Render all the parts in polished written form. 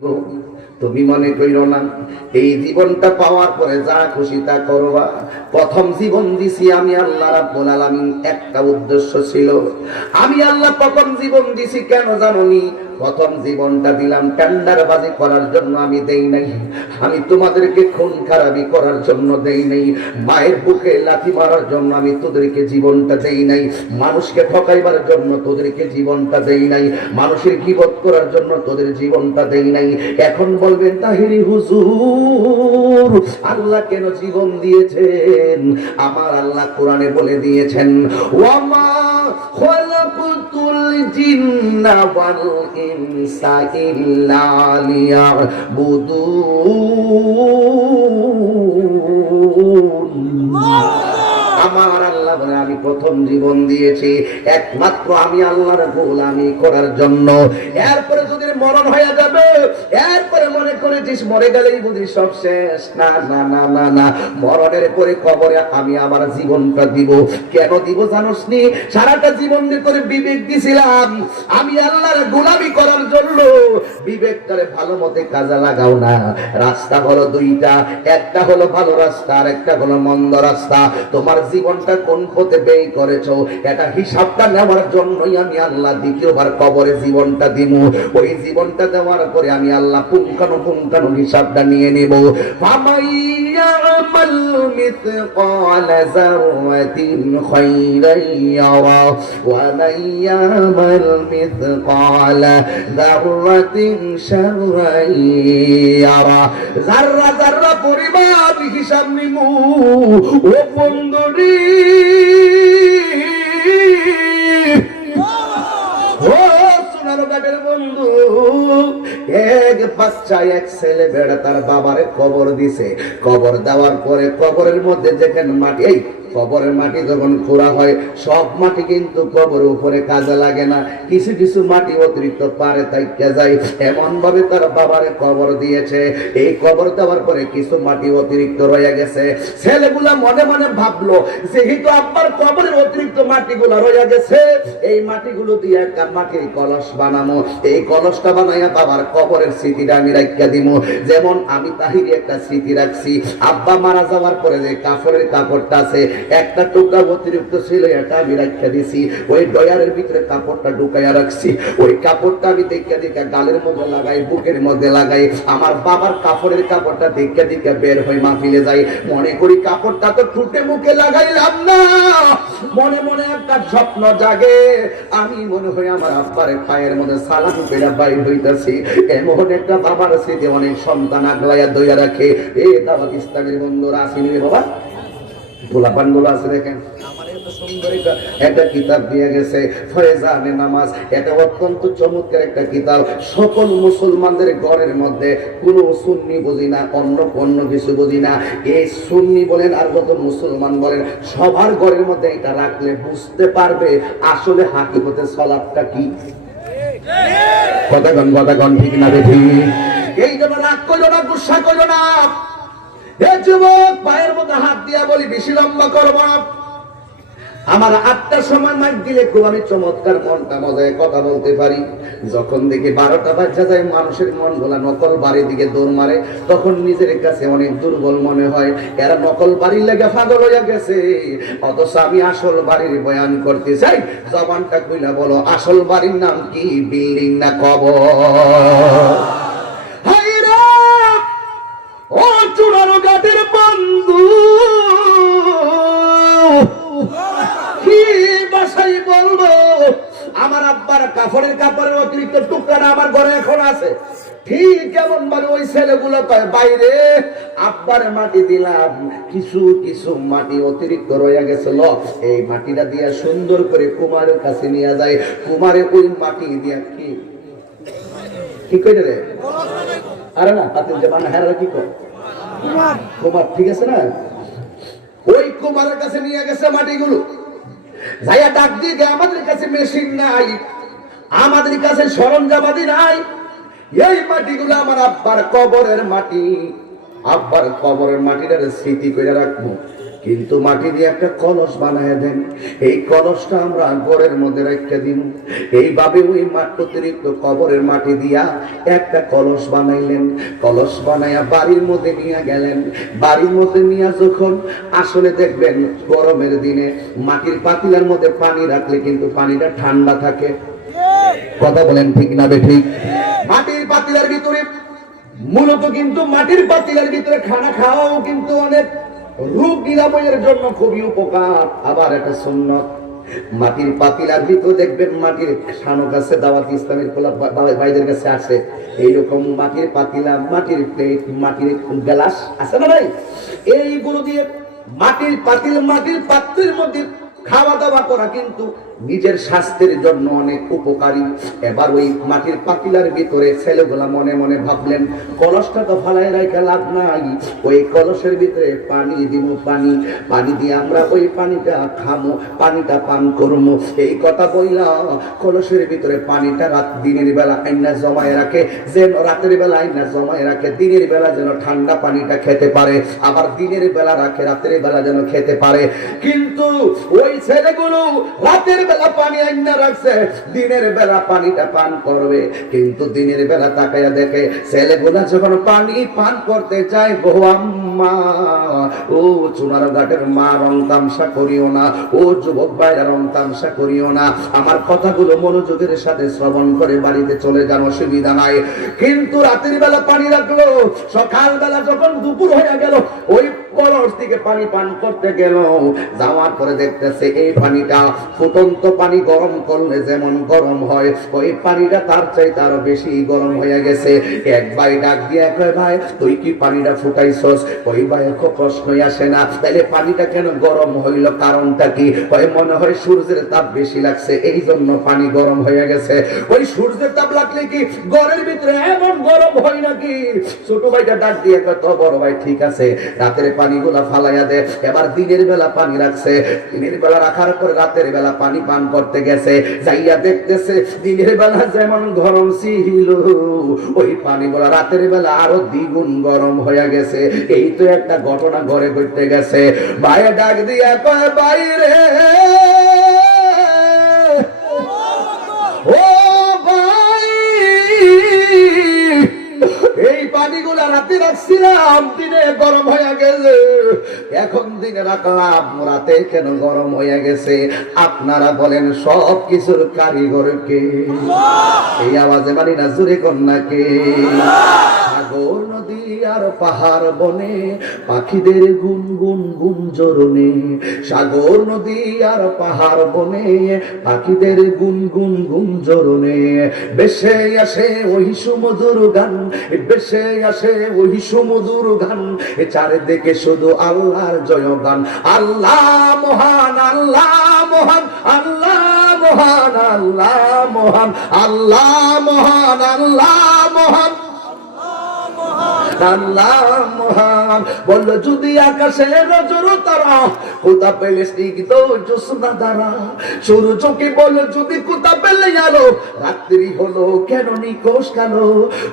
তুমি মনে কইরো না এই জীবনটা পাওয়ার পরে যা খুশি তা করবা। প্রথম জীবন দিছি আমি আল্লাহ রাব্বুল আলামিন, একটা উদ্দেশ্য ছিল। আমি আল্লাহ প্রথম জীবন দিছি কেন জানোনি? প্রথম জীবনটা দিলাম টেন্ডারবাজি করার জন্য আমি দেই নাই। আমি তোমাদেরকে খুন খারাপি করার জন্য দেই নাই। মায়ের বুকে লাথি মারার জন্য আমি তোদেরকে জীবনটা দেই নাই। মানুষকে ঠকাইবার জন্য তোদেরকে জীবনটা দেই নাই। মানুষের গীবত করার জন্য তোদের জীবনটা দেই নাই। এখন বলবেন তাহিরি হুজুর আল্লাহ কেন জীবন দিয়েছেন? আমার আল্লাহ কোরআনে বলে দিয়েছেন, ওয়ামা খালাকুতুল জিন্না ওয়াল ইনসা ইল্লা লিয়াবুদুন। আমার আল্লাহ বলে আমি প্রথম জীবন দিয়েছি একমাত্র আমি আল্লাহর গোলামি করার জন্য। এরপরে যদি মরণ হয়ে যাবে, এরপরে মনে করেছিস মরে গেলেই বুঝি সব শেষ। না না না না না, মরণের পরে কবরে আমি আমার জীবনটা দিব। কেন দিব জানোস নি? সারাটা জীবন দিয়ে তোর বিবেক দিছিলাম আমি আল্লাহর গোলামি করার জন্য। বিবেকটারে ভালো মতে কাজে লাগাও না। রাস্তা হলো দুইটা, একটা হলো ভালো রাস্তা আর একটা হলো মন্দ রাস্তা। তোমার জীবনটা কোন পথে ব্যয় করেছো এটা হিসাবটা নেওয়ার জন্যই আমি আল্লাহ দ্বিতীয়বার কবরে জীবনটা দিব। ওই জীবনটা দেওয়ার পরে আমি আল্লাহ পুঙ্খানুপুঙ্খানু হিসাবটা নিয়ে নেব। ফামাইয়ামাল মিসকালা যাররাতিন খায়রান ইয়ারা ওয়া মাইয়ামাল মিসকালা যাররাতিন শাররান ইয়ারা। যাররা যাররা পরিমাণ হিসাব নিমু ও বন্ধুরি, ও সোনার ঘাটের বন্ধু। এক বাচ্চা এক ছেলে বেড়া তার বাবারে কবর দিছে। কবর দেওয়ার পরে কবরের মধ্যে যেখানে মাটি, এই কবরের মাটি যখন খোঁড়া হয় সব মাটি কিন্তু কবরের উপরে কাজে লাগে না। কিছু কিছু মাটি অতিরিক্ত পারে তাইকা যায়। এমন ভাবে তার বাবারে কবর দিয়েছে। এই কবর দেওয়ার পরে কিছু মাটি অতিরিক্ত রয়ে গেছে। ছেলেগুলা মনে মনে ভাবলো যেহেতু আব্বার কবরের অতিরিক্ত মাটিগুলো রয়ে গেছে, এই মাটিগুলো দিয়ে একটা মাটির কলস বানাবো। এই কলসটা বানাইয়া বাবার কবরের স্মৃতিটা আমি রাখিয়া দিব। যেমন আমি তাহিরি একটা স্মৃতি রাখছি, আব্বা মারা যাওয়ার পরে যে কাফনের কাপড়টা আছে একটা টুকরা অতিরিক্ত ছিল, এটা আমি রাখিয়া দিছি। ওই ডয়ারের ভিতরে কাপড়টা ঢুকাইয়া রাখছি। ওই কাপড়টা আমি দেখে দেখে গালের মধ্যে লাগাই, বুকের মধ্যে লাগাই। আমার বাবার কাপড়ের কাপড়টা দেখে দেখে বের হয়ে মাহফিলে যাই। মনে করি কাপড়টা তো ঠুটে মুখে লাগাইলাম না। মনে মনে একটা স্বপ্ন জাগে, আমি মনে হয় আমার আব্বারের পায়ের মধ্যে সালাম পেড়া বাইর হইতাছি। এমন একটা বাবার স্মৃতি অনেক সন্তান আগলাইয়া দইয়া রাখে। এ দাওয়াত ইসলামের বন্ধুরা আসেনি বাবা, গোলাপান গুলো আছে দেখেন। একটা কিতাব দিয়ে গেছে ফয়জানে নামাজ। এটা অত্যন্ত চমৎকার একটা কিতাব। সকল মুসলমানদের ঘরের মধ্যে কোন সুন্নি বুঝি না, অন্য কিছু বুঝি না, এই সুন্নি বলেন আর কত মুসলমান বলেন, সবার ঘরের মধ্যে এটা রাখলে বুঝতে পারবে আসলে হাকিকতে সালাতটা কি। কথা গণ ঠিক না রে? ঠিক। এই জন্য রাগ করো না, গুসা করো না। হে যুবক, পায়ের মধ্যে হাত দিয়া বলি বেশি লম্বা করবো না। আমার 8টার সময় মাইক দিলে খুব আমি চমৎকার মনটা মজায় কথা বলতে পারি। যখন দেখি 12টা বাজা যায় মানুষের মন গুলা নকল বাড়ির দিকে দৌড় মারে, তখন নিজের কাছে অনেক দুর্বল মনে হয়। এরা নকল বাড়ির লেগে পাগল হইয়া গেছে, অথচ আমি আসল বাড়ির বয়ান করতে চাই। জবানটা কইলা বলো, আসল বাড়ির নাম কি? বিল্ডিং না কবর? ও চূড়ানো ঘাটের বন্ধু, কি ভাষাই বলবো? আমার আব্বার কাপড়ের অতিরিক্ত টুকরাটা আমার ঘরে এখন আছে। ঠিক এমন ভাবে ওই ছেলেগুলো কয় বাইরে আব্বার মাটি দিলাম, কিছু কিছু মাটি অতিরিক্ত রয়ে গেছিল, এই মাটিটা দিয়া সুন্দর করে কুমারের কাছে নিয়ে যায়। কুমারে ওই মাটি দিয়া কি কইরে রে? আরে না পাতিল জামান হেরা কি কর কুমার, ঠিক আছে না? ওই কুমারের কাছে নিয়ে গেছে মাটিগুলো। যাইয়া ডাক দিয়ে আমাদের কাছে মেশিন নাই, আমাদের কাছে সরঞ্জামাদি নাই, এই মাটিগুলো আমার আব্বার কবরের মাটি। আব্বার কবরের মাটিটার স্মৃতি করে রাখবো। কিন্তু মাটি দিয়ে একটা কলস বানায় দেন, এই কলসটা আমরা ঘরের মধ্যে রেখে দিন। এইভাবে ওই অতিরিক্ত কবরের মাটি দিয়া একটা কলস বানাইলেন। কলস বানাইয়া বাড়ির মধ্যে নিয়ে গেলেন। বাড়ির মধ্যে নিয়ে যখন আসলে দেখবেন গরমের দিনে মাটির পাতিলার মধ্যে পানি রাখলে কিন্তু পানিটা ঠান্ডা থাকে। কথা বলেন ঠিক না বেঠিক? মাটির পাতিলার ভিতরে মূলত কিন্তু মাটির পাতিলার ভিতরে খানা খাওয়াও কিন্তু অনেক রোগ নিরাময়ের জন্য খুবই উপকার। আবার একটা সুন্নত, মাটির পাতিলার ভিতরে দেখবেন মাটির শানো কাছে দাওয়াত ইসলামের ভাইদের কাছে আছে এইরকম মাটির পাতিলা, মাটির প্লেট, মাটির গ্লাস আছে না ভাই? এইগুলো দিয়ে মাটির পাতিল, মাটির পাত্রের মধ্যে খাওয়া দাওয়া করা কিন্তু নিজের স্বাস্থ্যের জন্য অনেক উপকারী। এবার ওই মাটির পাতিলার ভিতরে ছেলেগুলা মনে মনে ভাবলেন, কলসটা তো ফালাই রাখা লাভ নাই, ওই কলসের ভিতরে পানি দিব, পানি দিয়ে আমরা ওই পানিটা খামো, পানিটা পান করবো। এই কথা বইলা কলসের ভিতরে পানিটা দিনের বেলা আইনা জমায় রাখে, যেন রাতের বেলা আইনা জমায় রাখে, দিনের বেলা যেন ঠান্ডা পানিটা খেতে পারে, আবার দিনের বেলা রাখে রাতের বেলা যেন খেতে পারে। কিন্তু ওই ছেলেগুলো রাতের বেলা পানি আইনা রাখছে, দিনের বেলা পানিটা পান করবে। কিন্তু দিনের বেলা তাকাইয়া দেখে ছেলেগুলা যখন পানি পান করতে চায়, গো আম্মা, ও চুনার ঘাটের মা, রং তামসা করিও না, ও যুবক ভাইরা রং তামসা করিও না, আমার কথাগুলো মনোযোগের সাথে শ্রবণ করে বাড়িতে চলে যান, অসুবিধা নাই। কিন্তু রাতের বেলা পানি রাখলো, সকাল বেলা যখন দুপুর হয়ে গেল, ওই কলস থেকে পানি পান করতে গেল, যাওয়ার পরে দেখতেছে এই পানিটা ফুটন্ত পানি গরম করলে যেমন গরম হয়, ওই পানিটা তার চাইতে আরো বেশি গরম হয়ে গেছে। এক ভাই ডাক দিয়ে কয়, ভাই তুই কি পানিটা ফুটাইছস? ওই ভাই খুব প্রশ্নই আসে না, তাইলে পানিটা কেন গরম হইল, কারণটা কি? ওই মনে হয় সূর্যের তাপ বেশি লাগছে, এই জন্য পানি গরম হয়ে গেছে। ওই সূর্যের তাপ লাগলে কি ঘরের ভিতরে এমন গরম হয় নাকি? ছোট ভাইটা ডাক দিয়ে কয়, তো বড় ভাই ঠিক আছে, রাতের পানিগুলা ফালাইয়া দে। এবার দিনের বেলা পানি রাখছে, দিনের বেলা রাখার পর রাতের বেলা পানি পান করতে গেছে, যাইয়া দেখতেছে দিনের বেলা যেমন গরম ছিল, ওই পানিগুলা রাতের বেলা আরো দ্বিগুণ গরম হয়ে গেছে। এই তো একটা ঘটনা ঘরে ঘটতে গেছে। ভাইয়া ডাক দিয়া কয়, বাইরে ও ভাই, এই পানিগুলা রাতে রাখছিলাম, দিনে গরম হয়ে গেছে, এখন দিনে রাখলাম, রাতে কেন গরম হয়ে গেছে? আপনারা বলেন সব কিছুর কারিগর কে? এই আওয়াজে মানি না জোরে কন্যাকে? সাগর নদী আর পাহাড় বনে পাখিদের গুনগুন গুঞ্জরণে, সাগর নদী আর পাহাড় বনে পাখিদের গুনগুন গুঞ্জরণে, বেশে আসে ওই সুমধুর গান, বেশে আসে ওই সুমধুর গান, চারিদিকে শুধু আল্লাহর জয়গান। আল্লাহ মহান, আল্লাহ মহান, আল্লাহ মহান, আল্লাহ মহান, আল্লাহ মহান, আল্লাহ মহান, আল্লাহ মহান। বলল যদি আকাশে নজর তারা, কোথা পেলে স্নিগ্ধ জ্যোৎস্না দ্বারা, সূর্যকে বলল যদি কোথা পেলে আলো, রাত্রি হলো কেন নিকোষ কালো,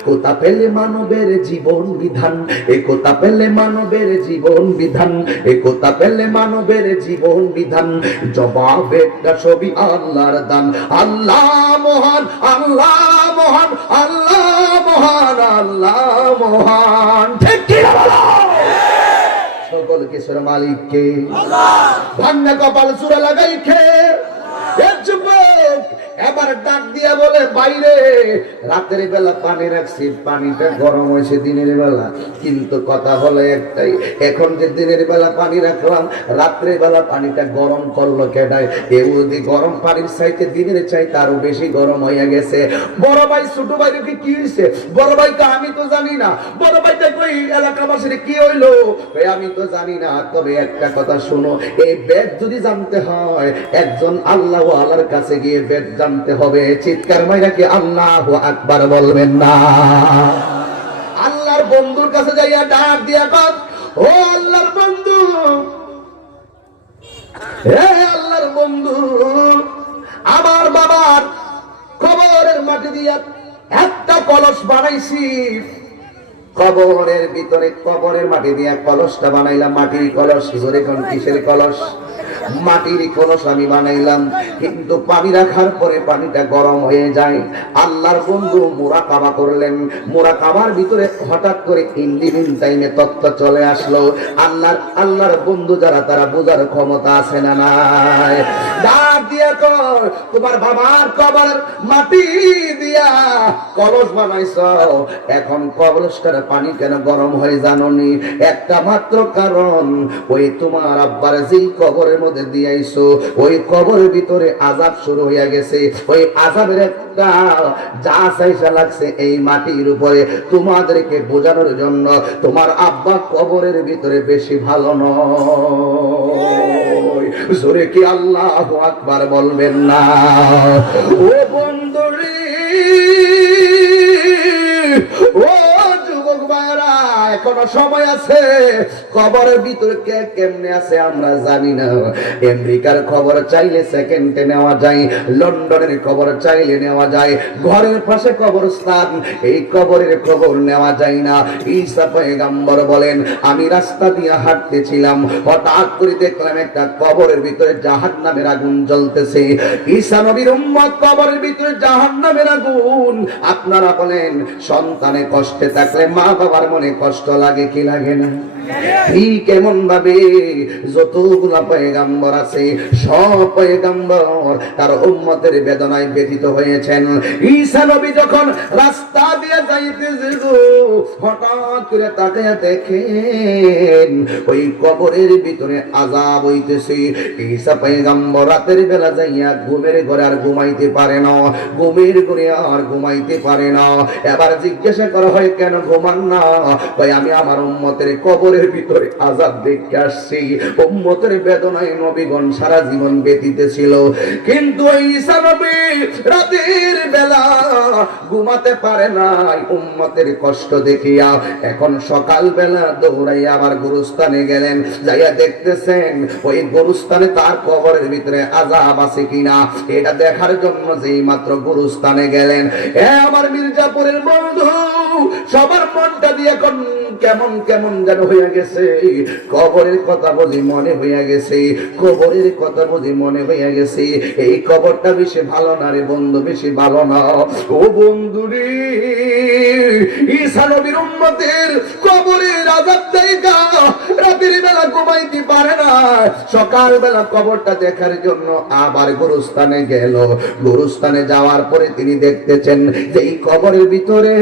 কোথা পেলে মানবের জীবন বিধান, এ কোথা পেলে মানবের জীবন বিধান, এ কোথা পেলে মানবের জীবন বিধান, জবাব একটা ছবি আল্লাহর দান। আল্লাহ মহান, আল্লাহ মহান, আল্লাহ মহান, আল্লাহ মহান। ঠিক কি বলো? সকল কিছুর মালিক কে? আল্লাহ। ভাঙা কপাল চূড়া লাগাই খে এবার ডাক দিয়া বলে, বাইরে রাতের বেলা পানি রাখছি, পানিটা গরম হয়েছে দিনের বেলা, কিন্তু কথা হলো একটাই, এখন যে দিনের বেলা পানি রাখলাম, রাত্রে বেলা পানিটা গরম করলো কেডায়? এগুলি গরম পানির চাইতে দিনের চাইতে আরো বেশি গরম হয়ে গেছে। বড় ভাই ছোট ভাইকে কি হয়েছে? বড় ভাইকে আমি তো জানি না। বড় ভাইটা কই এলাকাবাসীর কি হইলো? আমি তো জানি না, তবে একটা কথা শোনো, এই বেদ যদি জানতে হয়, একজন আল্লাহ আল্লাহর কাছে গিয়ে বেদ জানতে হবে। চিৎকার মাইরা কি আল্লাহু আকবার বলবেন না? আল্লাহর বন্ধুর কাছে যাইয়া ডাক দিয়া কর, ও আল্লাহর বন্ধু, হে আল্লাহর বন্ধু, আমার বাবার কবরের মাটি দিয়া একটা কলস বানাইছি, কবরের ভিতরে কবরের মাটি দিয়ে কলসটা বানাইলাম, মাটির কলস। জোরে কোন কিসের কলস? মাটির কলস আমি বানাইলাম, কিন্তু পানি রাখার পরে পানিটা গরম হয়ে যায়। আল্লাহর বন্ধু মুরাকাবা করলেন, মুরাকাবার ভিতরে হঠাৎ করে ইন্ডিভিন টাইমে তথ্য চলে আসলো। আল্লাহর বন্ধু যারা, তারা বোঝার ক্ষমতা আছে না নাই? ডাক দিয়া কর, তোমার বাবার কবর মাটি দিয়া কলস বানাইছো, এখন কলসটার পানি কেন গরম হয়ে জানোনি? একটা মাত্র কারণ, ওই তোমার আব্বার যেই কবরের মধ্যে দিয়াইছো, ওই কবরের ভিতরে আযাব শুরু হইয়া গেছে। ওই আযাবের একটা যা চাইসা লাগছে এই মাটির উপরে। তোমাদেরকে বোঝানোর জন্য, তোমার আব্বা কবরের ভিতরে বেশি ভালো নয়। জোরে কি আল্লাহু আকবার বলবেন না? ও বন্ধুরে, ও যুবক ভাইরা, এখনো সময় আছে। কবরের ভিতরে কে কেমনে আছে আমরা জানি না। আমেরিকার খবর চাইলে সেকেন্ডে নেওয়া যায়, লন্ডনের খবর চাইলে নেওয়া যায়, ঘরের পাশে কবরস্থান, এই কবরের খবর নেওয়া যায় না। ঈসা পয়গম্বর বলেন, আমি রাস্তা দিয়ে হাঁটতেছিলাম, হঠাৎ করে দেখলাম একটা কবরের ভিতরে জাহান্নামের আগুন জ্বলতেছে। ঈসা নবীর উম্মত, কবরের ভিতরে জাহান্নামের আগুন। আপনারা বলেন, সন্তানে কষ্টে থাকলে মা বাবার মনে কষ্ট লাগে কি লাগে না? ঠিক এমন ভাবে যতগুলা পয়গাম্বর আছে, সব পয়গাম্বর তার উম্মতের বেদনায় ব্যথিত হয়েছেন। ঈসা নবী যখন রাস্তা দিয়ে যাইতেছে, হঠাৎ করে তাকায়া দেখেন ওই কবরের ভিতরে আযাব হইতেছে। ঈসা পয়গাম্বর রাতের বেলা যাইয়া ঘুমের ঘরে আর ঘুমাইতে পারে না, ঘুমের ঘরে আর ঘুমাইতে পারে না। এবার জিজ্ঞাসা করা হয়, কেন ঘুমান না? ভাই, আমি আমার উম্মতের কবরের ভিতরে আযাব দেখে আসছি। উম্মতের বেদনায় নবীগণ সারা জীবন ব্যতীত ছিল, কিন্তু ঈসা নবী রাতের বেলা ঘুমাতে পারে নাই উম্মতের কষ্ট দেখিয়া। এখন সকাল বেলা দৌড়াইয়া আবার গুরুস্থানে গেলেন, যাইয়া দেখতেছেন ওই গুরুস্থানে তার কবরের ভিতরে আযাব আছে কিনা, এটা দেখার জন্য যেই মাত্র গুরুস্থানে গেলেন, আমার মির্জাপুরের বন্ধু, সবার মনটা দিয়ে এখন কেমন কেমন যেন হইয়া গেছে। কবরের কথা বুঝি মনে হইয়া গেছে, কবরের কথা বুঝি মনে হইয়া গেছে। এই কবরটা বেশি ভালো না রে বন্ধু, বেশি ভালো না। ও বন্ধু রে, ঈসা নবীর উম্মতের কবরের আযাব দেখা রাতের বেলা ঘুমাইতে পারে না। সকাল বেলা কবরটা দেখার জন্য আবার গুরুস্থানে গেল। গুরুস্থানে যাওয়ার পরে তিনি দেখতেছেন যে এই কবরের ভিতরে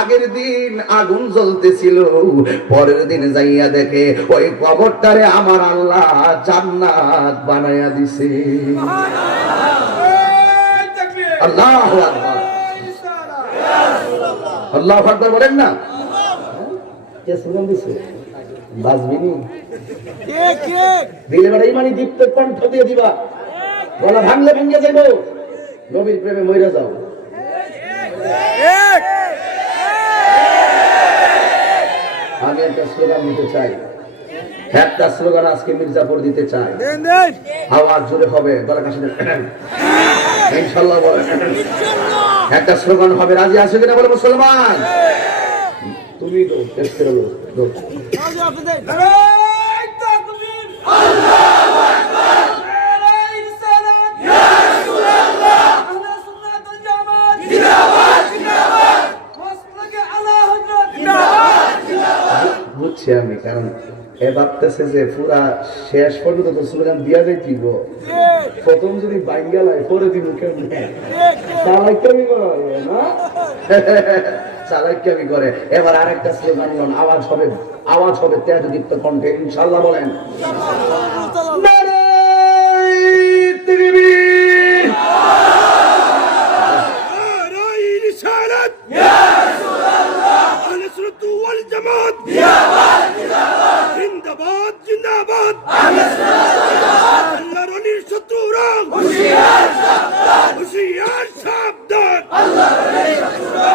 আগের দিন আগুন জ্বলতেছিল, পরের দিন যাইয়া দেখে ওই কবরটারে আমার আল্লাহ জান্নাত বানায়া দিছে। আল্লাহু আকবার, আল্লাহু আকবার বলেন না? কে স্লোগান দিছে? বাজবিনি দিলে বেড়া ইমানি দীপ্ত কণ্ঠ দিয়ে দিবা, গলা ভাঙলে ভেঙে যাইব, নবীর প্রেমে মইরা যাও। আমি একটা স্লোগান দিতে চাই, একটা স্লোগান আজকে মির্জাপুর দিতে চাই। আওয়াজ জোরে হবে, গলা কাছে ইনশাআল্লাহ বলেন। একটা স্লোগান হবে, রাজি আছে কিনা বলে মুসলমান? তুমি তো টেস্ট করে লো। আল্লাহু আকবার, ইয়া রাসূলুল্লাহ, আহলে সুন্নাত ওয়াল জামাত, জিন্দাবাদ জিন্দাবাদ, মাসলাকে আলা হযরত, জিন্দাবাদ জিন্দাবাদ। বুঝছি আমি, কারণ এ ভাবতেছে যে পুরা শেষ পর্যন্ত তো স্লোগান দিয়া যাইতিব, প্রথম যদি বাঙ্গালায় পরে দিব কেমনে? চালাকি করে না, চালাকি করে। এবার আরেকটা স্লোগান নিলাম, আওয়াজ হবে, আওয়াজ হবে তেজদীপ্ত কণ্ঠে, ইনশাআল্লাহ বলেন। নারে তাকবীর, নারে রিসালাত, ইয়া রাসূলুল্লাহ, আহলে সুন্নাত ওয়াল জামাত, জিন্দাবাদ জিন্দাবাদ, জিন্দাবাদ জিন্দাবাদ, আহলে সুন্নাত ওয়াল জামাত। আল্লাহর ওলির শত্রুরা হুশিয়ার সাবধান, হুশিয়ার সাবধান, আল্লাহর ওলির শত্রুরা।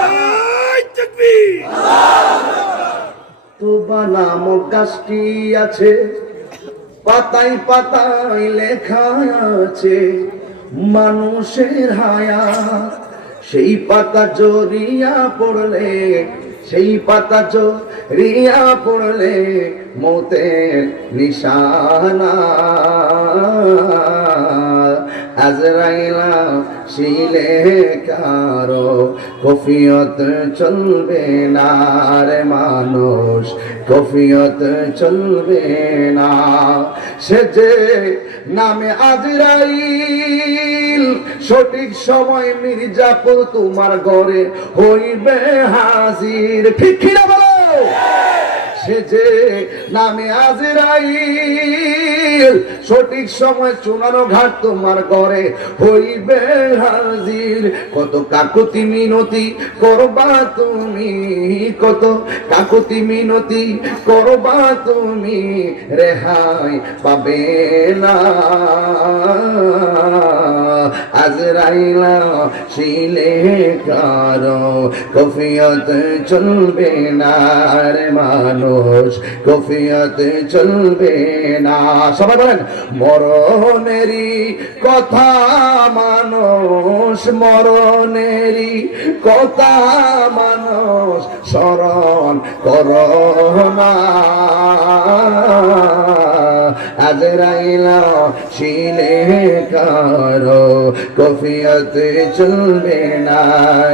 তাকবীর, আল্লাহু আকবার। তোবা নামক গাছটি আছে, পাতায় পাতায় লেখা আছে মানুষের হায়াত। সেই পাতা জড়িয়া পড়লে সেই পাতা রিয়া পড়লে মৌতের নিশানা, আজরাইলা শিলে কারো কফিয়ত চলবে না রে মানুষ, কফিয়ত চলবে না। সে যে নামে আজরাইল সঠিক সময় মির্জাপুর তোমার ঘরে হইবে হাজির, ঠিক কিনা বলো? সে যে নামে আজরাইল সঠিক সময় চুনানো ঘাট তোমার ঘরে হইবে হাজির। কত কাকুতি মিনতি করবা তুমি, কত কাকুতি মিনতি করবা তুমি, রেহাই পাবে না। আজরাইলা শিলে কারো কফিয়ত চলবে না রে মানুষ, কফিয়ত চলবে না। সবাই বলেন মরণেরই কথা মানুষ, মরণেরই কথা মানুষ স্মরণ করো না। আজরাইলা শিলে কারো কফিয়ত চলবে না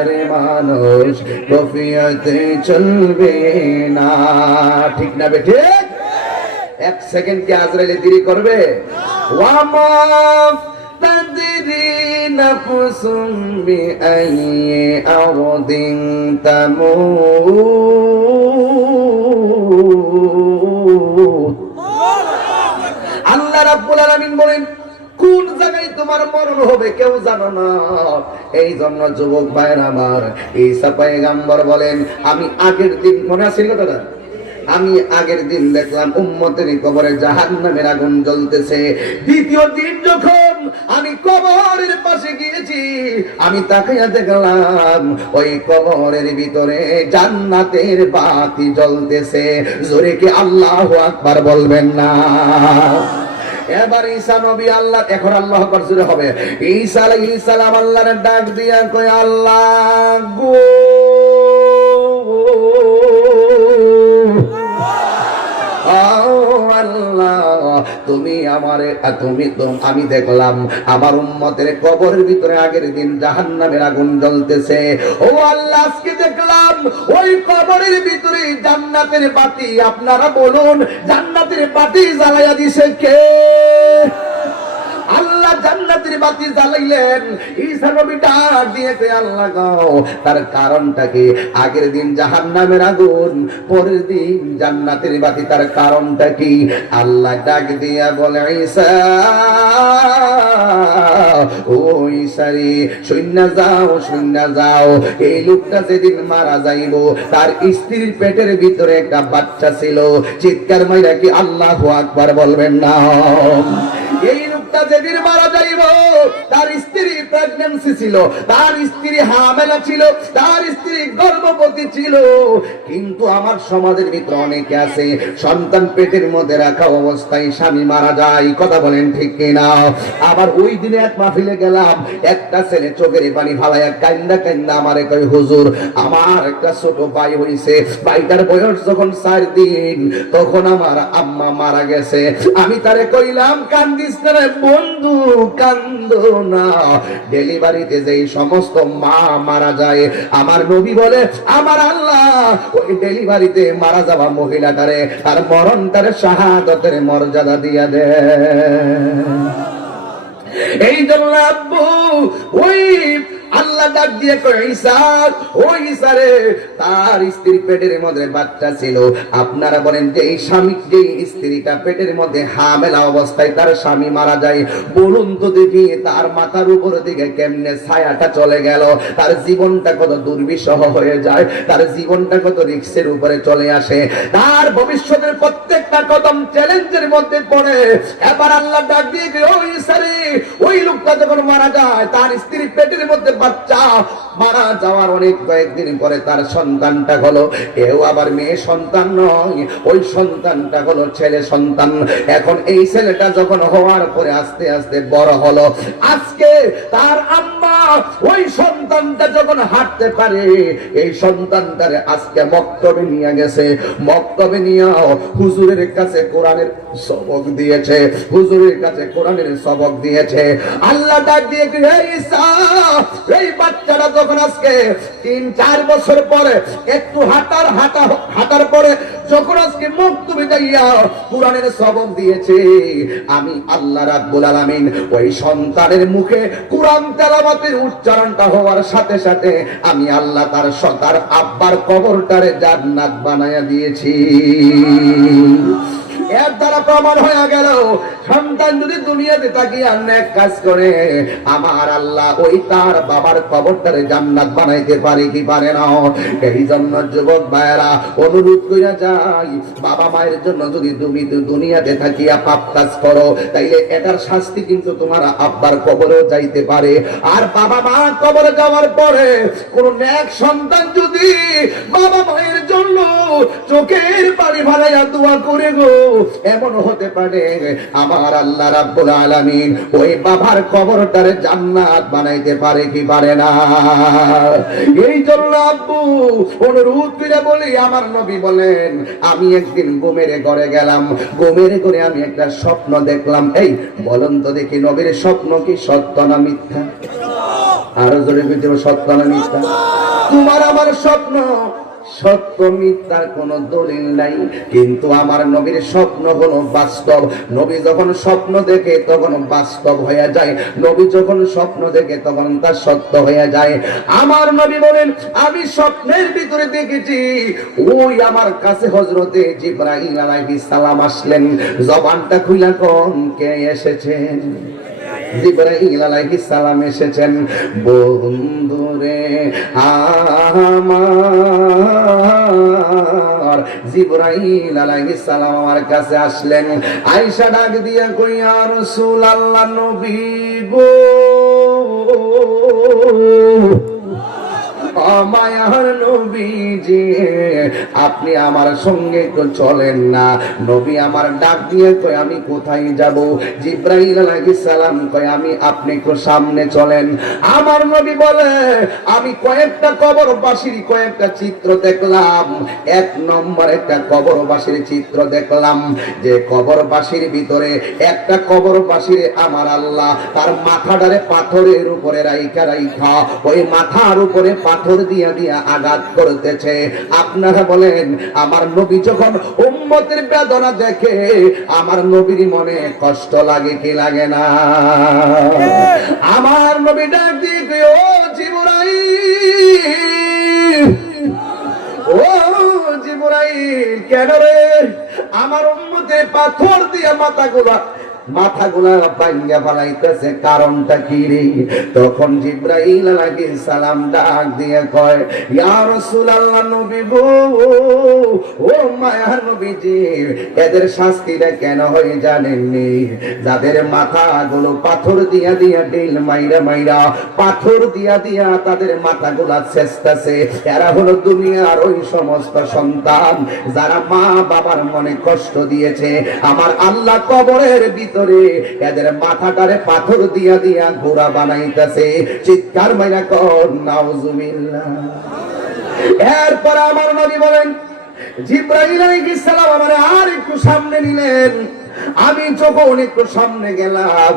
রে মানুষ, কফিয়ত চলবে না। ঠিক না বেঠে? এক সেকেন্ড কি আজরাইলে দেরি করবে? ওয়ামা তাদরি নাফসুম বিআইয়ি আরদিন তামুত। আল্লাহ রাব্বুল আলামিন বলেন কোন জায়গায় তোমার মরণ হবে কেউ জানো না। এই জন্য যুবক ভাইরা আমার, ঈসা পয়গম্বর বলেন আমি আগের দিন, মনে আছে কথাটা? আমি আগের দিন দেখলাম উম্মতের কবরে জাহান্নামের আগুন জ্বলতেছে। দ্বিতীয় দিন যখন আমি কবরের পাশে গিয়েছি, আমি তাকাইয়া দেখলাম ওই কবরের ভিতরে জান্নাতের বাতি জ্বলতেছে। জোরে কি আল্লাহু আকবার বলবেন না? এবার ঈসা নবী আল্লাহ, এখন আল্লাহু আকবার জোরে হবে। ঈসা আলাইহিস সালাম আল্লাহর ডাক দিয়া কয় আল্লাহ গো, তুমি আমারে, আমি দেখলাম আমার উম্মতের কবরের ভিতরে আগের দিন জাহান্নামের আগুন জ্বলতেছে। ও আল্লাহ আজকে দেখলাম ওই কবরের ভিতরে জান্নাতের বাতি। আপনারা বলুন জান্নাতের বাতি জ্বালাইয়া দিছে কে? আল্লাহ জান্নাতের বাতি জ্বালাইলেন। ঈসা নবী ডাক দিয়ে কয় আল্লাহ গো, তার কারণটা কি? আগের দিন জাহান্নামের আগুন, পরের দিন জান্নাতের বাতি, তার কারণটা কি? আল্লাহ ডাক দিয়া বলে ঈসা, ও ঈসা রে শুইনা যাও, শুইনা যাও। এই লোকটা যেদিন মারা যাইব তার স্ত্রীর পেটের ভিতরে একটা বাচ্চা ছিল। চিৎকার মাইরা কি আল্লাহু আকবার বলবেন না? এই লোকটা যেদিন মারা যাইব তার স্ত্রী প্রেগন্যান্সি ছিল, তার স্ত্রী হামেলা ছিল, তার স্ত্রী গর্ভবতী ছিল। কিন্তু আমার সমাজের ভিতরে অনেকে আছে সন্তান পেটের মধ্যে রাখা অবস্থায় স্বামী মারা যায়। কথা বলেন ঠিক কিনা? আবার ওই দিনে এক মাহফিলে গেলাম, একটা ছেলে চোখের পানি ফালাইয়া কান্দা কান্দা আমারে কয় হুজুর আমার একটা ছোট ভাই হইছে, ভাইটার বয়স যখন 4 দিন তখন আমার আম্মা মারা গেছে। আমি তারে কইলাম কান্দিস না রে বন্ধু, কান্দো না। ডেলিভারিতে যেই সমস্ত মা মারা যায়, আমার নবী বলে আমার আল্লাহ ওই ডেলিভারিতে মারা যাওয়া মহিলাটারে আর মরণটারে শাহাদাতের মর্যাদা দিয়া দেয়। এই জন্য আব্বু ওই আল্লাহ ডাক দিয়ে কয় ঈসা, ও ঈসা রে তার স্ত্রীর পেটের মধ্যে বাচ্চা ছিল। আপনারা বলেন যে এই স্বামী, যে স্ত্রীটা পেটের মধ্যে হামেলা অবস্থায় তার স্বামী মারা যায়, বলুন তো দেখি তার মাথার উপর দিকে কেমনে ছায়াটা চলে গেল, তার জীবনটা কত দুর্বিষহ হয়ে যায়, তার জীবনটা কত রিস্কের উপরে চলে আসে, তার ভবিষ্যতের প্রত্যেকটা কদম চ্যালেঞ্জের মধ্যে পড়ে। এবার আল্লাহ ডাক দিয়ে ও ঈসা রে ওই লোকটা যখন মারা যায় তার স্ত্রীর পেটের মধ্যে বাচ্চা, মারা যাওয়ার অনেক কয়েকদিন পরে তার সন্তানটা হলো, এও আবার মেয়ে সন্তান নয়, ওই সন্তানটা হলো ছেলে সন্তান। এখন এই ছেলেটা যখন হওয়ার পরে আস্তে আস্তে বড় হলো, আজকে তার আম্মা ওই সন্তানটা যখন হাঁটতে পারে, এই সন্তানটারে আজকে মক্তবে নিয়ে গেছে, মক্তবে নিয়ে হুজুরের কাছে কোরআনের সবক দিয়েছে, হুজুরের কাছে কোরআনের সবক দিয়েছে। আল্লাহ ডাক দিয়ে এই বাচ্চাটা যখন আজকে 3-4 বছর পরে একটু হাঁটার পরে যখন আজকে মক্তবে যাইয়া কোরআনের সবক দিয়েছে, আমি আল্লাহ রাব্বুল আলামিন ওই সন্তানের মুখে কোরআন তেলাওয়াতের উচ্চারণটা হওয়ার সাথে সাথে আমি আল্লাহ তার আব্বার কবরটারে জান্নাত বানায়া দিয়েছি। এর দ্বারা প্রমাণ হয়ে গেল সন্তান যদি দুনিয়াতে তাকিয়ে নেক কাজ করে, আমার আল্লাহ ওই তার বাবার কবরটারে জান্নাত বানাইতে পারে কি পারে না? এই জন্য যুবক ভাইয়েরা অনুরোধ কইরা যাই, বাবা মায়ের জন্য যদি তুমি দুনিয়াতে থাকিয়া পাপ কাজ করো, তাইলে এটার শাস্তি কিন্তু তোমার আব্বার কবরেও যাইতে পারে। আর বাবা মা কবরে যাওয়ার পরে কোন নেক সন্তান যদি বাবা মায়ের জন্য চোখের পানি ভালাইয়া দোয়া করে গো, এমন হতে পারে আমার আল্লাহ রাব্বুল আলামিন ওই বাবার কবরটারে জান্নাত বানাইতে পারে কি পারে না? এই জন্য আব্বু অনুরোধ করে বলি, আমার নবী বলেন, আমি একদিন ঘুমের ঘরে গেলাম, ঘুমের ঘরে আমি একটা স্বপ্ন দেখলাম। এই বলেন তো দেখি, নবীর স্বপ্ন কি সত্য না মিথ্যা? আরো জোরে বলতে, সত্য না মিথ্যা? তোমার আমার স্বপ্ন সত্য মিথ্যার কোন দলিল নাই, কিন্তু আমার নবীর স্বপ্ন হলো বাস্তব। নবী যখন স্বপ্ন দেখে তখন বাস্তব হয়ে যায়, নবী যখন স্বপ্ন দেখে তখন তা সত্য হয়ে যায়। আমার নবী বলেন, আমি স্বপ্নের ভিতরে দেখেছি ওই আমার কাছে হযরতে জিবরাইল আলাইহিস সালাম আসলেন। জবানটা খুইলা কোন কে এসেছেন? জিবরাইল আলাইহিস সালাম এসেছেন। বন্ধুরে আমার জিবরাইল আলাইহিস সালাম আমার কাছে আসলেন। আয়েশা ডাক দিয়া কই, ইয়া রাসূলুল্লাহ, নবী গো, মায়ার নবীজি, আপনি আমার সঙ্গে একটু চলেন না। নবী আমার ডাক দিয়ে কয়, আমি কোথায় যাব? জিবরাইল আলাইহিস সালাম কয়, আপনি একটু সামনে চলেন। আমার নবী বলে, আমি কয়েকটা কবরবাসীর কয়েকটা চিত্র দেখলাম। 1 নম্বর একটা কবরবাসীর চিত্র দেখলাম, যে কবরবাসীর ভিতরে একটা কবরবাসীর আমার আল্লাহ তার মাথাটারে পাথরের উপরে রাইখা ওই মাথার উপরে পাথর দিয়া দিয়া আঘাত করতেছে। আপনারা বলেন, আমার নবী যখন উম্মতের বেদনা দেখে আমার নবীর মনে কষ্ট লাগে কি লাগে না? আমার নবী ডাক দিয়ে, ও জিবরাইল, ও জিবরাইল, কেন রে আমার উম্মতের পাথর দিয়া মাথাগুলা ভাঙ্গা ফেলাইতেছে, কারণটা কি রে? তখন জিবরাইল আলাইহিস সালাম ডাক দিয়ে কয়, ইয়া রাসূলুল্লাহ, নবী গো, ও মায়ার নবীজি, এদের শাস্তিটা কেন হয় জানেননি? যাদের মাথাগুলো পাথর দিয়া দিয়া ঢিল মাইরা পাথর দিয়া দিয়া তাদের মাথাগুলা ছেঁচতেছে, এরা হলো দুনিয়ার ওই সমস্ত সন্তান যারা মা বাবার মনে কষ্ট দিয়েছে। আমার আল্লাহ কবরের এদের মাথাটারে পাথর দিয়া দিয়া ঘোড়া বানাইতেছে। চিৎকার মাইরা কর নাউজুবিল্লাহ। এরপর আমার নবী বলেন, জিবরাইল আলাইহিস সালাম আমারে আর একটু সামনে নিলেন। আমি যখন একটু সামনে গেলাম,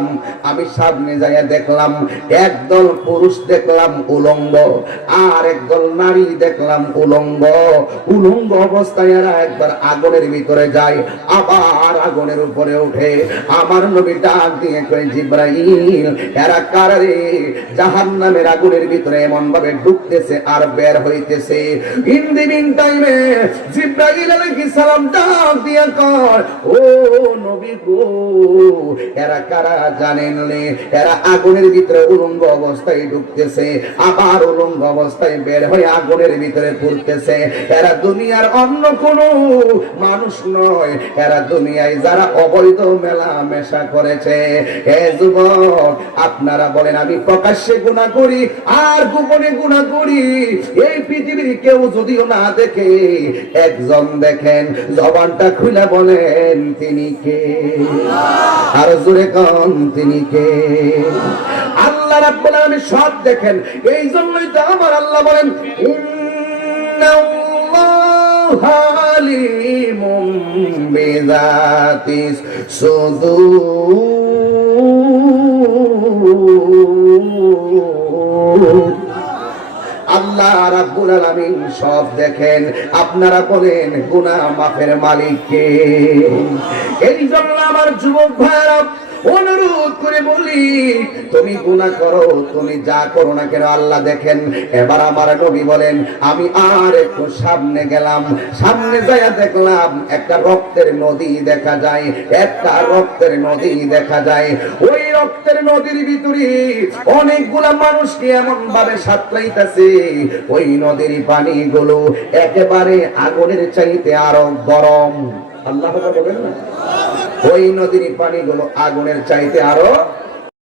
আমি সামনে যাইয়া দেখলাম একদল পুরুষ দেখলাম উলঙ্গ, আর একদল নারী দেখলাম উলঙ্গ। উলঙ্গ অবস্থায় এরা একবার আগুনের ভিতরে যায়, আবার আগুনের উপরে ওঠে। আমার নবী ডাক দিয়ে কয়, জিবরাইল, এরা কারে? জাহান্নামের আগুনের ভিতরে এমন ভাবে ঢুকতেছে আর বের হইতেছে। ইন দি মিন টাইমে জিবরাইল আলাইহিস সালাম ডাক দিয়ে কয়, ও নবী গো, এরা কারা জানেন? এরা আগুনের ভিতরে উলঙ্গ অবস্থায় ঢুকতেছে, আবার উলঙ্গ অবস্থায় বের হয়ে আগুনের ভিতরে পড়তেছে। এরা দুনিয়ার অন্য কোন মানুষ নয়, এরা দুনিয়ায় যারা অবৈধ মেলামেশা করেছে। হে যুবক, আপনারা বলেন, আমি প্রকাশ্যে গুনাহ করি আর গোপনে গুনাহ করি, এই পৃথিবীর কেউ যদিও না দেখে, একজন দেখেন, জবানটা খুলে বলেন, তিনি কে? আর জোরে কোন তিনি কে? আল্লাহ আল্লাহ রাব্বুল আলামিন সব দেখেন। এই জন্যই তো আমার আল্লাহ বলেন ইন্নাল্লাহা আলিমুম বিযাতিস সুদূর। আল্লাহ রাব্বুল আলামিন সব দেখেন। আপনারা বলেন গুনাহ মাফের মালিক কে? এই জন্য আমার যুবক ভাইরা অনুরোধ করে বলি, তুমি গুনাহ করো, তুমি যা করো না কেন আল্লাহ দেখেন। এবার আমার নবী বলেন, আমি আর একটু সামনে গেলাম, সামনে যাইয়া দেখলাম একটা রক্তের নদী দেখা যায়, একটা রক্তের নদী দেখা যায়। ওই রক্তের নদীর ভিতরে অনেকগুলা মানুষকে এমন ভাবে সাঁতরাইতেছে, ওই নদীর পানিগুলো একেবারে আগুনের চাইতে আরো গরম। আল্লাহ বলেন না, ওই নদীর পানিগুলো আগুনের চাইতে আরো